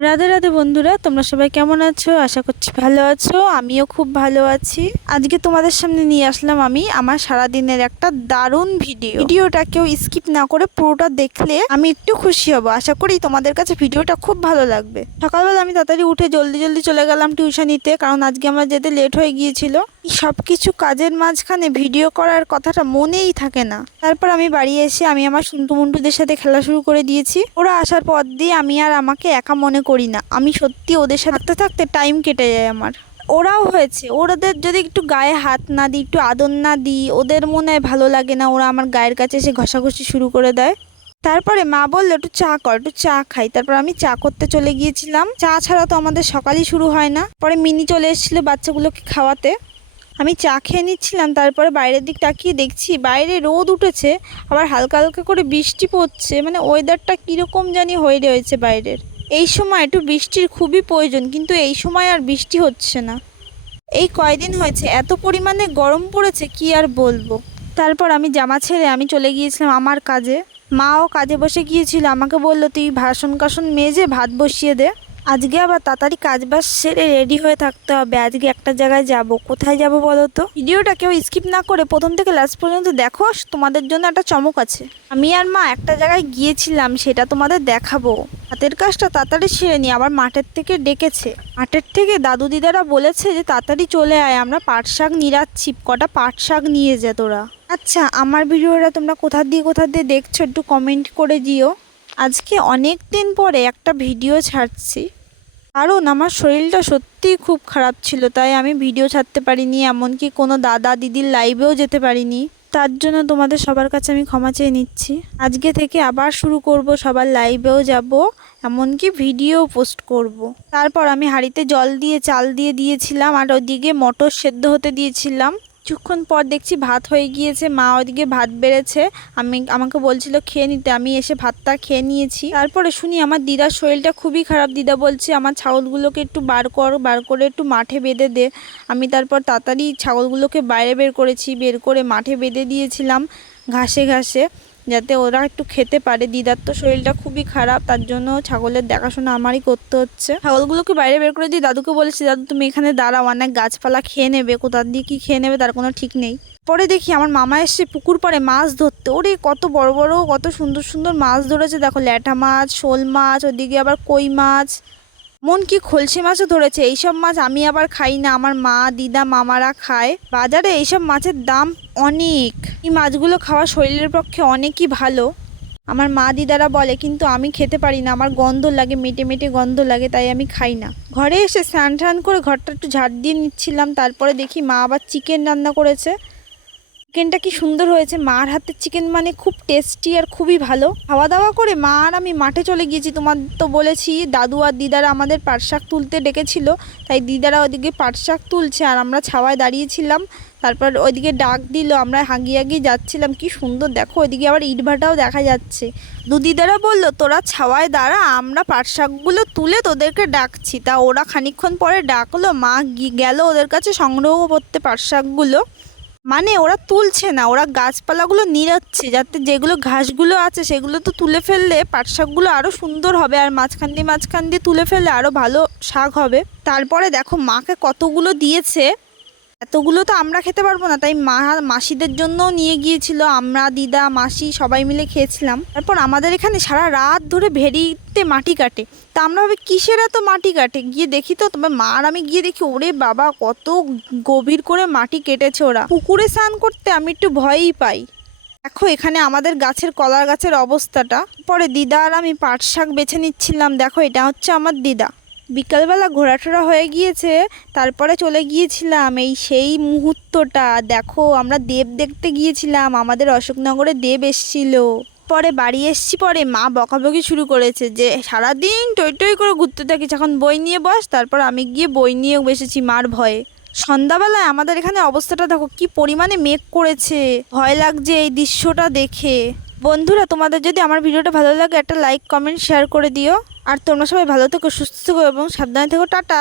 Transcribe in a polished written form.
রাধে রাধে বন্ধুরা, তোমরা সবাই কেমন আছো? আশা করছি ভালো আছো। আমিও খুব ভালো আছি। আজকে তোমাদের সামনে নিয়ে আসলাম আমি আমার সারাদিনের একটা দারুণ ভিডিওটা কেউ স্কিপ না করে পুরোটা দেখলে আমি একটু খুশি হব। আশা করি তোমাদের কাছে ভিডিওটা খুব ভালো লাগবে। সকালবেলা আমি তাড়াতাড়ি উঠে জলদি জলদি চলে গেলাম টিউশনিতে, কারণ আজকে আমার যেতে লেট হয়ে গিয়েছিল। সবকিছু কাজের মাঝখানে ভিডিও করার কথাটা মনেই থাকে না। তারপর আমি বাড়ি এসে আমি আমার সন্টু মন্টুদের সাথে খেলা শুরু করে দিয়েছি। ওরা আসার পর দিয়ে আমি আর আমাকে একা মনে করি না। আমি সত্যি ওদের সাথে থাকতে থাকতে টাইম কেটে যায় আমার। ওরাও হয়েছে, ওদের যদি একটু গায়ে হাত না দিই, একটু আদর না দিই, ওদের মনে হয় ভালো লাগে না। ওরা আমার গায়ের কাছে এসে ঘষাঘষি শুরু করে দেয়। তারপরে মা বললো একটু চা কর, একটু চা খাই। তারপর আমি চা করতে চলে গিয়েছিলাম। চা ছাড়া তো আমাদের সকালই শুরু হয় না। পরে মিনি চলে এসেছিল বাচ্চাগুলোকে খাওয়াতে। আমি চা খেয়ে নিচ্ছিলাম, তারপরে বাইরের দিক তাকিয়ে দেখছি বাইরে রোদ উঠেছে, আবার হালকা হালকা করে বৃষ্টি পড়ছে। মানে ওয়েদারটা কীরকম জানি হয়ে রয়েছে বাইরের। এই সময় একটু বৃষ্টির খুবই প্রয়োজন, কিন্তু এই সময় আর বৃষ্টি হচ্ছে না। এই কয়দিন হয়েছে এত পরিমাণে গরম পড়েছে কি আর বলবো। তারপর আমি জামা ছেড়ে আমি চলে গিয়েছিলাম আমার কাজে। মাও কাজে বসে গিয়েছিল, আমাকে বললো তুই বাসন কাসন মেজে ভাত বসিয়ে দে। আজকে আবার তাড়াতাড়ি কাজ বাজ সেরে রেডি হয়ে থাকতে হবে। আজকে একটা জায়গায় যাব। কোথায় যাব বলো তো? ভিডিওটা কেউ স্কিপ না করে প্রথম থেকে লাস্ট পর্যন্ত দেখো, তোমাদের জন্য একটা চমক আছে। আমি আর মা একটা জায়গায় গিয়েছিলাম, সেটা তোমাদের দেখাবো। হাতের কাজটা তাড়াতাড়ি সেরে নি। আবার মাঠের থেকে ডেকেছে। মাঠের থেকে দাদু দিদারা বলেছে যে তাড়াতাড়ি চলে আয়, আমরা পাট শাক নিরাচ্ছি, কটা পাট শাক নিয়ে যা তোরা। আচ্ছা, আমার ভিডিওটা তোমরা কোথা দিয়ে দেখছো একটু কমেন্ট করে দিও। আজকে অনেক দিন পরে একটা ভিডিও ছাড়ছি, কারণ আমার শরীরটা সত্যিই খুব খারাপ ছিল, তাই আমি ভিডিও ছাড়তে পারিনি। এমনকি কোনো দাদা দিদির লাইভেও যেতে পারিনি। তার জন্য তোমাদের সবার কাছে আমি ক্ষমা চেয়ে নিচ্ছি। আজকে থেকে আবার শুরু করব, সবার লাইভেও যাব, এমনকি ভিডিও পোস্ট করব। তারপর আমি হাঁড়িতে জল দিয়ে চাল দিয়ে দিয়েছিলাম, আর ওদিকে মটর সেদ্ধ হতে দিয়েছিলাম। কিছুক্ষণ পর দেখছি ভাত হয়ে গিয়েছে। মা ওদিকে ভাত বেড়েছে, আমাকে বলছিল খেয়ে নিতে। আমি এসে ভাতটা খেয়ে নিয়েছি। তারপরে শুনি আমার দিদার শরীরটা খুবই খারাপ। দিদা বলছে আমার ছাগলগুলোকে একটু বার করে একটু মাঠে বেঁধে দে। আমি তারপর তাড়াতাড়ি ছাগলগুলোকে বাইরে বের করেছি, বের করে মাঠে বেঁধে দিয়েছিলাম ঘাসে ঘাসে, যাতে ওরা একটু খেতে পারে। দিদার তো শরীরটা খুবই খারাপ, তার জন্য ছাগলের দেখাশোনা আমারই করতে হচ্ছে। ছাগলগুলোকে বাইরে বের করে দিয়ে দাদুকে বলেছি, দাদু তুমি এখানে দাঁড়াও, অনেক গাছপালা খেয়ে নেবে, কোথা দিয়ে কি খেয়ে নেবে তার কোনো ঠিক নেই। পরে দেখি আমার মামা এসে পুকুর পাড়ে মাছ ধরতে। ওরে কত বড় বড় কত সুন্দর সুন্দর মাছ ধরেছে দেখো, ল্যাঠা মাছ, শোল মাছ, ওদিকে আবার কই মাছ, মন কি খলসি মাছও ধরেছে। এইসব মাছ আমি আবার খাই না, আমার মা দিদা মামারা খায়। বাজারে এইসব মাছের দাম অনেক। এই মাছগুলো খাওয়া শরীরের পক্ষে অনেকই ভালো, আমার মা দিদারা বলে, কিন্তু আমি খেতে পারি না। আমার গন্ধ লাগে, মেটে মেটে গন্ধ লাগে, তাই আমি খাই না। ঘরে এসে স্নান টান করে ঘরটা একটু ঝাড় দিয়ে নিচ্ছিলাম। তারপরে দেখি মা আবার চিকেন রান্না করেছে। চিকেনটা কি সুন্দর হয়েছে। মার হাতের চিকেন মানে খুব টেস্টি আর খুবই ভালো। খাওয়া দাওয়া করে মা আর আমি মাঠে চলে গিয়েছি। তোমার তো বলেছি দাদু আর দিদারা আমাদের পাট শাক তুলতে ডেকেছিল, তাই দিদারা ওদিকে পাট শাক তুলছে আর আমরা ছাওয়ায় দাঁড়িয়েছিলাম। তারপর ওইদিকে ডাক দিল, আমরা হাগিয়ে হাগিয়ে যাচ্ছিলাম। কি সুন্দর দেখো, ওইদিকে আবার ইটভাটাও দেখা যাচ্ছে। দিদারা বললো তোরা ছাওয়ায় দাঁড়া, আমরা পাট শাকগুলো তুলে তোদেরকে ডাকছি। তা ওরা খানিকক্ষণ পরে ডাকলো, মা গেল ওদের কাছে সংগ্রহ করতে পাট শাকগুলো। মানে ওরা তুলছে না, ওরা গাছপালাগুলো নিড়াচ্ছে, যাতে যেগুলো ঘাসগুলো আছে সেগুলো তো তুলে ফেললে পাট শাকগুলো আরও সুন্দর হবে, আর মাঝখান দিয়ে তুলে ফেললে আরও ভালো শাক হবে। তারপরে দেখো মাকে কতগুলো দিয়েছে। এতগুলো তো আমরা খেতে পারবো না, তাই মা মাসিদের জন্যও নিয়ে গিয়েছিল। আমরা দিদা মাসি সবাই মিলে খেয়েছিলাম। তারপর আমাদের এখানে সারা রাত ধরে ভেড়িতে মাটি কাটে। তা আমরা ভাবে কিসের এত মাটি কাটে, গিয়ে দেখি তো তোমার মা আর আমি গিয়ে দেখি, ওরে বাবা কত গভীর করে মাটি কেটেছে ওরা। পুকুরে স্নান করতে আমি একটু ভয়ই পাই। দেখো এখানে আমাদের গাছের কলার গাছের অবস্থাটা। পরে দিদা আর আমি পাট শাক বেছে নিচ্ছিলাম। দেখো এটা হচ্ছে আমার দিদা। বিকালবেলা ঘোরাটোরা হয়ে গিয়েছে, তারপরে চলে গিয়েছিলাম এই সেই মুহূর্তটা। দেখো আমরা দেব দেখতে গিয়েছিলাম, আমাদের অশোকনগরে দেব এসছিল। পরে বাড়ি এসছি, পরে মা বকাবকি শুরু করেছে যে সারাদিন টই টই করে ঘুরতে থাকিস, এখন বই নিয়ে বস। তারপর আমি গিয়ে বই নিয়ে বসেছি মার ভয়ে। সন্ধ্যাবেলায় আমাদের এখানে অবস্থাটা দেখো কি পরিমাণে মেঘ করেছে, ভয় লাগছে এই দৃশ্যটা দেখে। বন্ধুরা তোমাদের যদি আমার ভিডিওটা ভালো লাগে একটা লাইক কমেন্ট শেয়ার করে দিও। আর তোমরা সবাই ভালো থেকো, সুস্থ থেকো এবং সাবধানে থেকো। টাটা।